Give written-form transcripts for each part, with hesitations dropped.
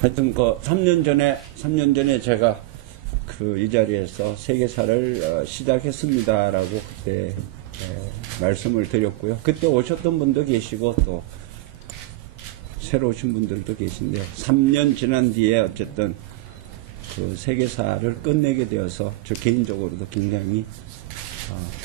하여튼 그 3년 전에 제가 이 자리에서 세계사를 시작했습니다라고 그때 말씀을 드렸고요. 그때 오셨던 분도 계시고 또 새로 오신 분들도 계신데 3년 지난 뒤에 어쨌든 그 세계사를 끝내게 되어서 저 개인적으로도 굉장히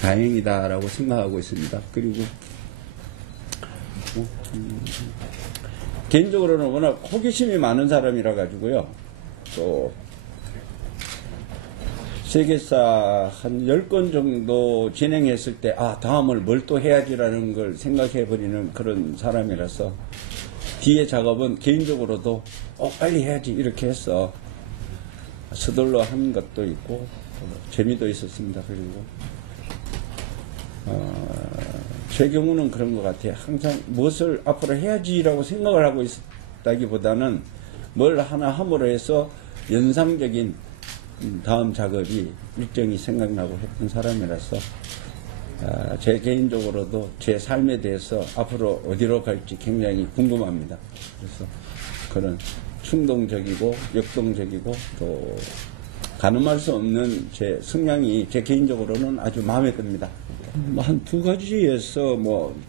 다행이다라고 생각하고 있습니다. 그리고 개인적으로는 워낙 호기심이 많은 사람이라 가지고요. 또 세계사 한 10건 정도 진행했을 때 다음을 뭘 또 해야지라는 걸 생각해 버리는 그런 사람이라서 뒤에 작업은 개인적으로도 빨리 해야지 이렇게 해서 서둘러 한 것도 있고 재미도 있었습니다. 그리고 제 경우는 그런 것 같아요. 항상 무엇을 앞으로 해야지라고 생각을 하고 있다기보다는 뭘 하나 함으로 해서 연상적인 다음 작업이 일정이 생각나고 했던 사람이라서 제 개인적으로도 제 삶에 대해서 앞으로 어디로 갈지 굉장히 궁금합니다. 그래서 그런 충동적이고 역동적이고 또 가늠할 수 없는 제 성향이 제 개인적으로는 아주 마음에 듭니다. 한 두 가지에서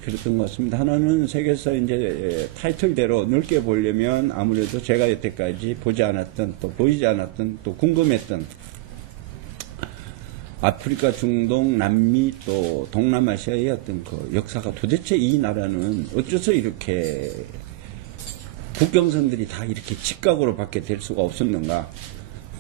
그랬던 것 같습니다. 하나는 세계사 이제 타이틀대로 넓게 보려면 아무래도 제가 여태까지 보지 않았던 또 보이지 않았던 또 궁금했던 아프리카, 중동, 남미 또 동남아시아의 어떤 그 역사가 도대체 이 나라는 어째서 이렇게 국경선들이 다 이렇게 직각으로 밖에 될 수가 없었는가.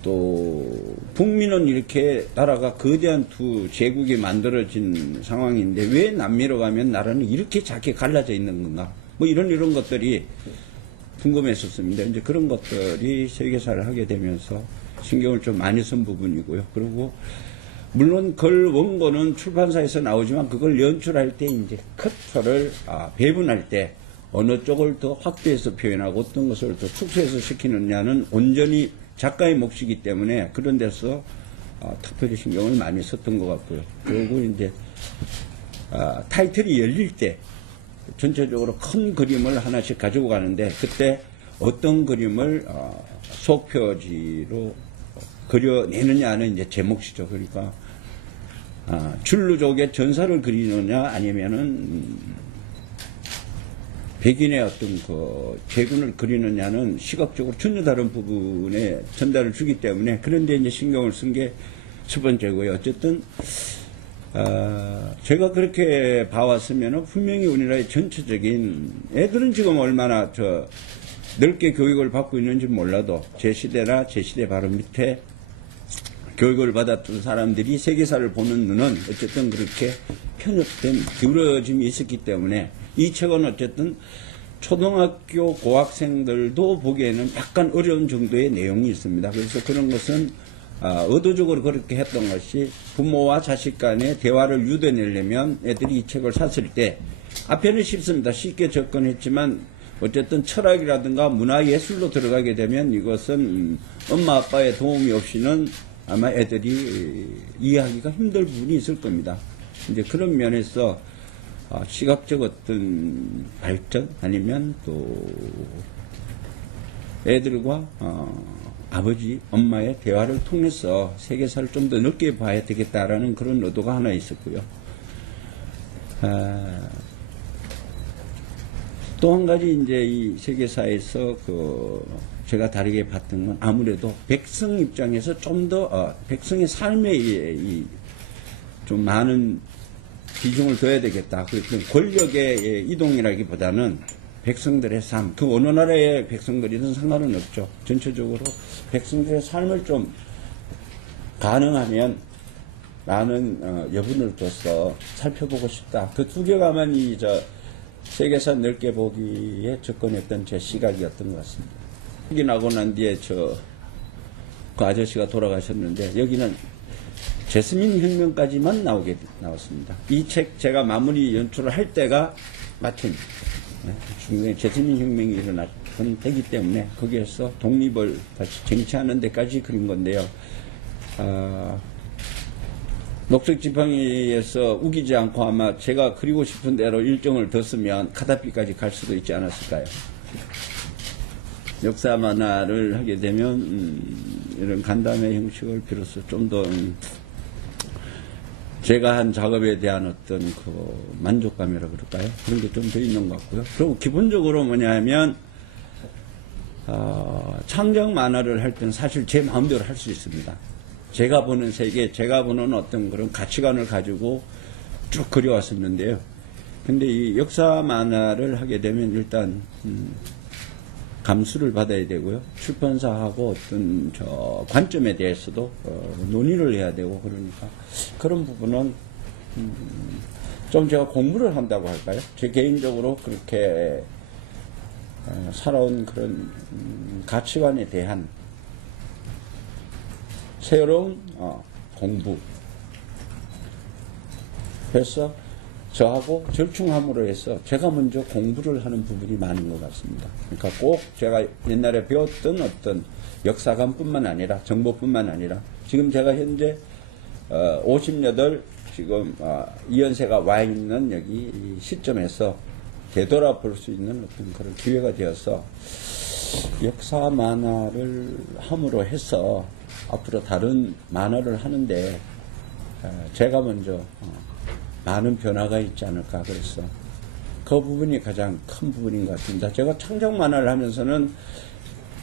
또 북미는 이렇게 나라가 거대한 두 제국이 만들어진 상황인데 왜 남미로 가면 나라는 이렇게 작게 갈라져 있는 건가. 이런 것들이 궁금했었습니다. 이제 그런 것들이 세계사를 하게 되면서 신경을 좀 많이 쓴 부분이고요. 그리고 물론 글 원고는 출판사에서 나오지만 그걸 연출할 때 이제 컷터를 배분할 때 어느 쪽을 더 확대해서 표현하고 어떤 것을 더 축소해서 시키느냐는 온전히 작가의 몫이기 때문에 그런 데서 특별히 신경을 많이 썼던 것 같고요. 그리고 이제 타이틀이 열릴 때 전체적으로 큰 그림을 하나씩 가지고 가는데 그때 어떤 그림을 속표지로 그려내느냐는 이제 제 몫이죠. 그러니까 줄루족의 전사를 그리느냐 아니면은 백인의 어떤 그 제군을 그리느냐는 시각적으로 전혀 다른 부분에 전달을 주기 때문에 그런데 이제 신경을 쓴 게 첫 번째고요. 어쨌든 제가 그렇게 봐왔으면은 분명히 우리나라의 전체적인 애들은 지금 얼마나 넓게 교육을 받고 있는지 몰라도 제 시대나 제 시대 바로 밑에 교육을 받았던 사람들이 세계사를 보는 눈은 어쨌든 그렇게 편협된 기울어짐이 있었기 때문에 이 책은 어쨌든 초등학교 고학생들도 보기에는 약간 어려운 정도의 내용이 있습니다. 그래서 그런 것은 의도적으로 그렇게 했던 것이 부모와 자식 간의 대화를 유도해내려면 애들이 이 책을 샀을 때 앞에는 쉽습니다. 쉽게 접근했지만 어쨌든 철학이라든가 문화예술로 들어가게 되면 이것은 엄마 아빠의 도움이 없이는 아마 애들이 이해하기가 힘들 부분이 있을 겁니다. 이제 그런 면에서 시각적 어떤 발전 아니면 또 애들과 아버지, 엄마의 대화를 통해서 세계사를 좀 더 넓게 봐야 되겠다라는 그런 의도가 하나 있었고요. 또 한 가지 이제 이 세계사에서 제가 다르게 봤던 건 아무래도 백성 입장에서 좀 더 백성의 삶에 좀 많은 비중을 둬야 되겠다. 그래서 권력의 이동이라기보다는 백성들의 삶, 그 어느 나라의 백성들이든 상관은 없죠. 전체적으로 백성들의 삶을 좀 가능하면 나는 여분을 둬서 살펴보고 싶다. 그 두 개가만 세계사 넓게 보기에 접근했던 제 시각이었던 것 같습니다. 여기 나고 난 뒤에 그 아저씨가 돌아가셨는데 여기는 제스민 혁명까지만 나왔습니다. 이 책 제가 마무리 연출을 할 때가 마침 중국에 제스민 혁명이 일어났던 때이기 때문에 거기에서 독립을 다시 쟁취하는 데까지 그린 건데요. 녹색지팡이에서 우기지 않고 아마 제가 그리고 싶은 대로 일정을 뒀으면 카다피까지 갈 수도 있지 않았을까요? 역사 만화를 하게 되면 이런 간담회 형식을 비로소 좀 더 제가 한 작업에 대한 어떤 그 만족감이라 그럴까요? 그런 게 좀 더 있는 것 같고요. 그리고 기본적으로 뭐냐면 창작 만화를 할 때는 사실 제 마음대로 할 수 있습니다. 제가 보는 세계, 제가 보는 어떤 그런 가치관을 가지고 쭉 그려왔었는데요. 근데 이 역사 만화를 하게 되면 일단 감수를 받아야 되고요. 출판사하고 어떤 저 관점에 대해서도 논의를 해야 되고 그러니까 그런 부분은 좀 제가 공부를 한다고 할까요? 제 개인적으로 그렇게 살아온 그런 가치관에 대한 새로운 공부 그래서 저하고 절충함으로 해서 제가 먼저 공부를 하는 부분이 많은 것 같습니다. 그러니까 꼭 제가 옛날에 배웠던 어떤 역사관뿐만 아니라 정보뿐만 아니라 지금 제가 현재 58 지금 이연세가 와 있는 여기 시점에서 되돌아볼 수 있는 어떤 그런 기회가 되어서 역사 만화를 함으로 해서 앞으로 다른 만화를 하는데 제가 먼저 많은 변화가 있지 않을까 그래서 그 부분이 가장 큰 부분인 것 같습니다. 제가 창작 만화를 하면서는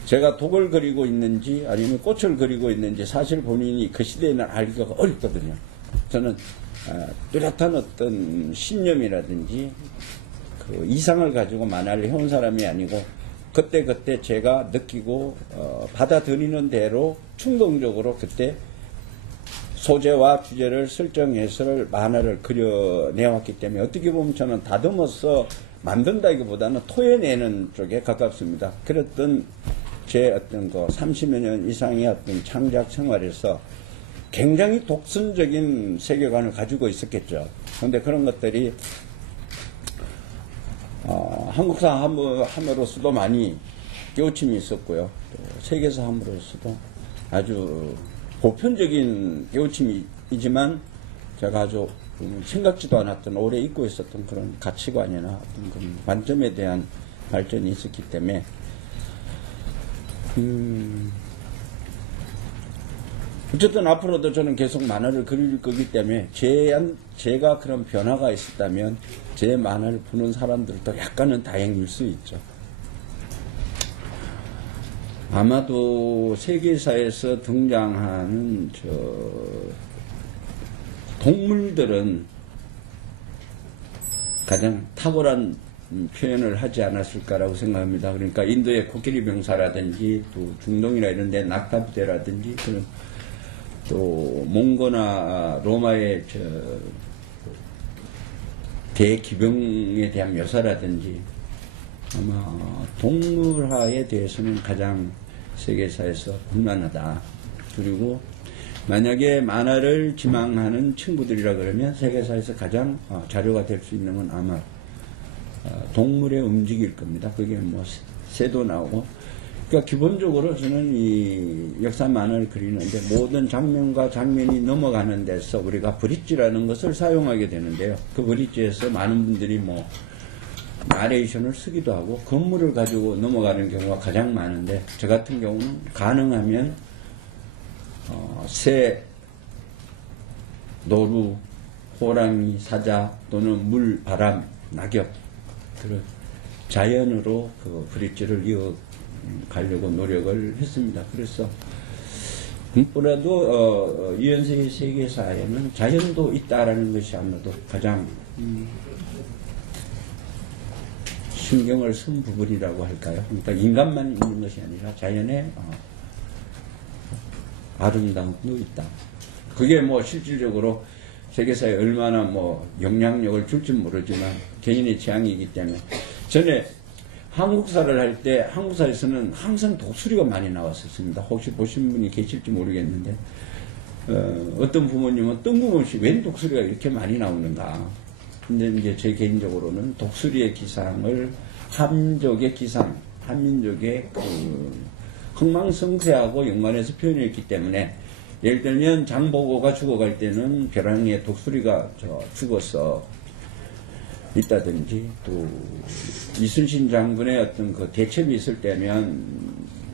제가 독을 그리고 있는지 아니면 꽃을 그리고 있는지 사실 본인이 그 시대에는 알기가 어렵거든요. 저는 뚜렷한 어떤 신념이라든지 그 이상을 가지고 만화를 해온 사람이 아니고 그때그때 제가 느끼고 받아들이는 대로 충동적으로 그때 소재와 주제를 설정해서 만화를 그려내왔기 때문에 어떻게 보면 저는 다듬어서 만든다기보다는 토해내는 쪽에 가깝습니다. 그랬던 제 어떤 그 30여 년 이상의 어떤 창작 생활에서 굉장히 독선적인 세계관을 가지고 있었겠죠. 그런데 그런 것들이 한국사 함으로서도 많이 깨우침이 있었고요. 또 세계사 함으로서도 아주 보편적인 깨우침이지만 제가 아주 생각지도 않았던 오래 잊고 있었던 그런 가치관이나 어떤 그런 관점에 대한 발전이 있었기 때문에 어쨌든 앞으로도 저는 계속 만화를 그릴 거기 때문에 제가 그런 변화가 있었다면 제 만화를 보는 사람들도 약간은 다행일 수 있죠. 아마도 세계사에서 등장하는 동물들은 가장 탁월한 표현을 하지 않았을까라고 생각합니다. 그러니까 인도의 코끼리 병사라든지 또 중동이나 이런 데 낙타부대라든지 그런 또 몽고나 로마의 대기병에 대한 묘사라든지 아마 동물화에 대해서는 가장 세계사에서 곤란하다. 그리고 만약에 만화를 지망하는 친구들이라 그러면 세계사에서 가장 자료가 될 수 있는 건 아마 동물의 움직일 겁니다. 그게 뭐 새도 나오고. 그러니까 기본적으로 저는 이 역사 만화를 그리는데 모든 장면과 장면이 넘어가는 데서 우리가 브릿지라는 것을 사용하게 되는데요. 그 브릿지에서 많은 분들이 뭐 나레이션을 쓰기도 하고 건물을 가지고 넘어가는 경우가 가장 많은데 저 같은 경우는 가능하면 새, 노루, 호랑이, 사자 또는 물, 바람, 낙엽 그런 자연으로 그 브릿지를 이어가려고 노력을 했습니다. 그래서 무엇보다도 이현세의 세계사에는 자연도 있다라는 것이 아마도 가장 신경을 쓴 부분이라고 할까요? 그러니까 인간만 있는 것이 아니라 자연의 아름다움도 있다. 그게 뭐 실질적으로 세계사에 얼마나 뭐 영향력을 줄지 모르지만 개인의 취향이기 때문에 전에 한국사를 할 때 한국사에서는 항상 독수리가 많이 나왔었습니다. 혹시 보신 분이 계실지 모르겠는데 어떤 부모님은 뜬금없이 웬 독수리가 이렇게 많이 나오는가. 근데 이제 제 개인적으로는 독수리의 기상을 한족의 기상, 한민족의 그 흥망성쇠하고 연관해서 표현했기 때문에 예를 들면 장보고가 죽어갈 때는 벼랑에 독수리가 죽어서 있다든지 또 이순신 장군의 어떤 그 대첩이 있을 때면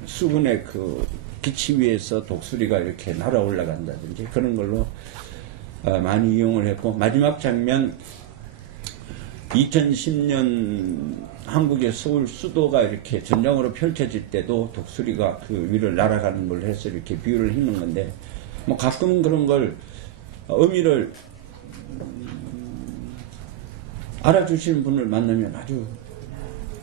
수분의 그 기치 위에서 독수리가 이렇게 날아 올라간다든지 그런 걸로 많이 이용을 했고, 마지막 장면 2010년 한국의 서울 수도가 이렇게 전장으로 펼쳐질 때도 독수리가 그 위를 날아가는 걸 해서 이렇게 비유를 했는 건데, 뭐 가끔 그런 걸 의미를 알아주시는 분을 만나면 아주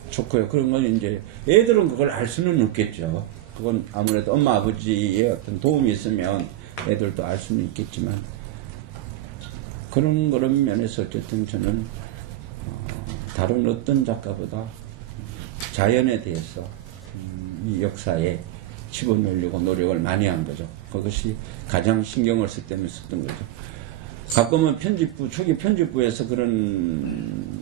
좋고요. 그런 건 이제 애들은 그걸 알 수는 없겠죠. 그건 아무래도 엄마 아버지의 어떤 도움이 있으면 애들도 알 수는 있겠지만, 그런 면에서 어쨌든 저는 다른 어떤 작가보다 자연에 대해서 이 역사에 집어넣으려고 노력을 많이 한 거죠. 그것이 가장 신경을 쓸 때는 썼던 거죠. 가끔은 초기 편집부에서 그런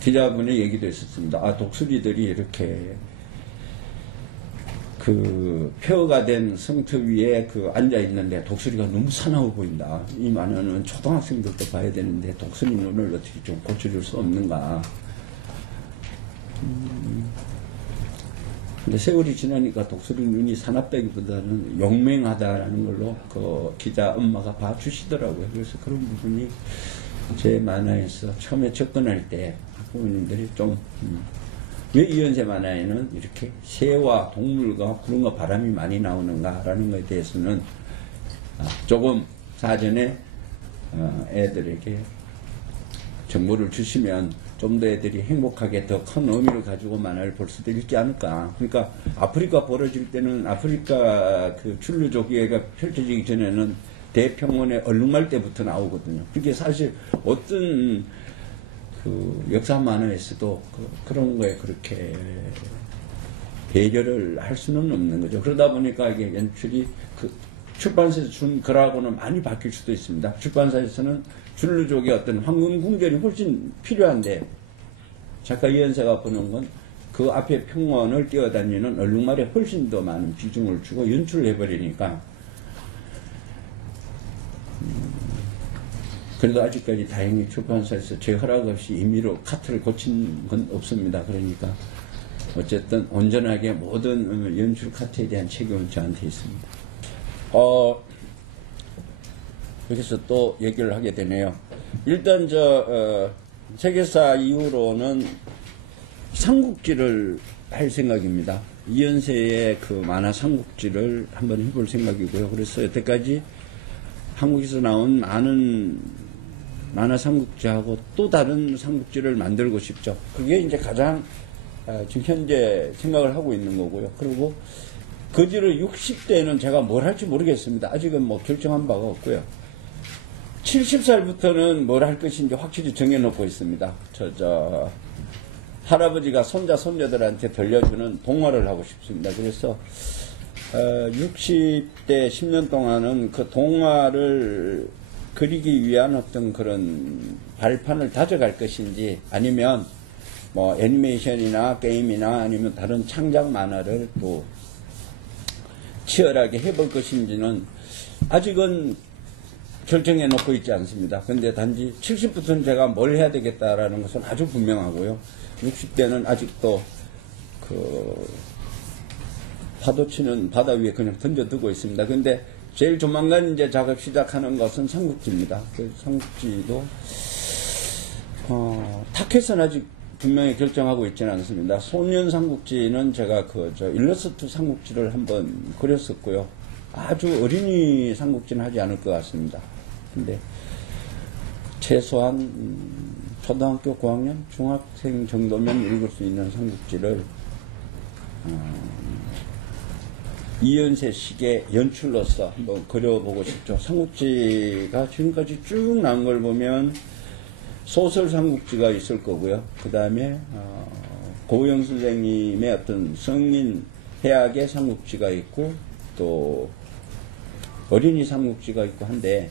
기자분의 얘기도 있었습니다. 아, 독수리들이 이렇게 그 폐허가 된 성터 위에 그 앉아 있는데 독수리가 너무 사나워 보인다. 이 만화는 초등학생들도 봐야 되는데 독수리 눈을 어떻게 좀 고쳐줄 수 없는가. 근데 세월이 지나니까 독수리 눈이 사납다기보다는 용맹하다라는 걸로 그 기자 엄마가 봐주시더라고요. 그래서 그런 부분이 제 만화에서 처음에 접근할 때 학부모님들이 좀 왜 이연세 만화에는 이렇게 새와 동물과 구름과 바람이 많이 나오는가라는 것에 대해서는 조금 사전에 애들에게 정보를 주시면 좀 더 애들이 행복하게 더 큰 의미를 가지고 만화를 볼 수도 있지 않을까. 그러니까 아프리카 벌어질 때는 아프리카 그 출루조기회가 펼쳐지기 전에는 대평원의 얼룩말 때부터 나오거든요. 그게 사실 어떤 그 역사 만화에서도 그런 거에 그렇게 배려를 할 수는 없는 거죠. 그러다 보니까 이게 연출이 그 출판사에서 준 글하고는 많이 바뀔 수도 있습니다. 출판사에서는 줄루족의 어떤 황금 궁전이 훨씬 필요한데 작가 이현세가 보는 건 그 앞에 평원을 뛰어다니는 얼룩말에 훨씬 더 많은 비중을 주고 연출을 해버리니까 그래도 아직까지 다행히 출판사에서 제 허락 없이 임의로 카트를 고친 건 없습니다. 그러니까 어쨌든 온전하게 모든 연출 카트에 대한 책임은 저한테 있습니다. 여기서 또 얘기를 하게 되네요. 일단 세계사 이후로는 삼국지를 할 생각입니다. 이연세의 그 만화 삼국지를 한번 해볼 생각이고요. 그래서 여태까지 한국에서 나온 많은 만화 삼국지하고 또 다른 삼국지를 만들고 싶죠. 그게 이제 가장 지금 현재 생각을 하고 있는 거고요. 그리고 그 뒤로 60대에는 제가 뭘 할지 모르겠습니다. 아직은 뭐 결정한 바가 없고요. 70살부터는 뭘 할 것인지 확실히 정해놓고 있습니다. 할아버지가 손자, 손녀들한테 들려주는 동화를 하고 싶습니다. 그래서 60대 10년 동안은 그 동화를 그리기 위한 어떤 그런 발판을 다져갈 것인지 아니면 뭐 애니메이션이나 게임이나 아니면 다른 창작 만화를 또 치열하게 해볼 것인지는 아직은 결정해 놓고 있지 않습니다. 근데 단지 70부터는 제가 뭘 해야 되겠다라는 것은 아주 분명하고요. 60대는 아직도 그 파도치는 바다 위에 그냥 던져두고 있습니다. 근데 제일 조만간 이제 작업 시작하는 것은 삼국지입니다. 그 삼국지도 타켓은 아직 분명히 결정하고 있지는 않습니다. 소년 삼국지는 제가 일러스트 삼국지를 한번 그렸었고요. 아주 어린이 삼국지는 하지 않을 것 같습니다. 근데 최소한 초등학교 고학년, 중학생 정도면 읽을 수 있는 삼국지를 이연세식의 연출로서 한번 그려보고 싶죠. 삼국지가 지금까지 쭉 나온 걸 보면 소설 삼국지가 있을 거고요. 그 다음에 고우영 선생님의 어떤 성인 해학의 삼국지가 있고 또 어린이 삼국지가 있고 한데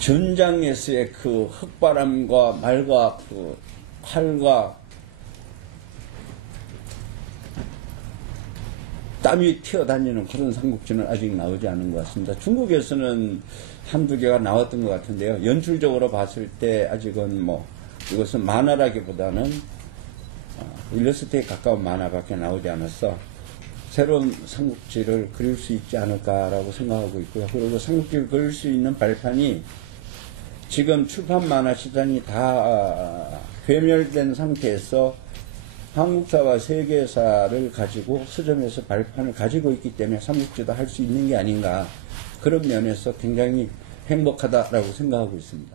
전장에서의 그 흙바람과 말과 그 활과 땀이 튀어다니는 그런 삼국지는 아직 나오지 않은 것 같습니다. 중국에서는 한두 개가 나왔던 것 같은데요. 연출적으로 봤을 때 아직은 뭐 이것은 만화라기보다는 일러스트에 가까운 만화밖에 나오지 않아서 새로운 삼국지를 그릴 수 있지 않을까라고 생각하고 있고요. 그리고 삼국지를 그릴 수 있는 발판이 지금 출판 만화 시장이 다 괴멸된 상태에서 한국사와 세계사를 가지고 서점에서 발판을 가지고 있기 때문에 삼국지도 할 수 있는 게 아닌가, 그런 면에서 굉장히 행복하다라고 생각하고 있습니다.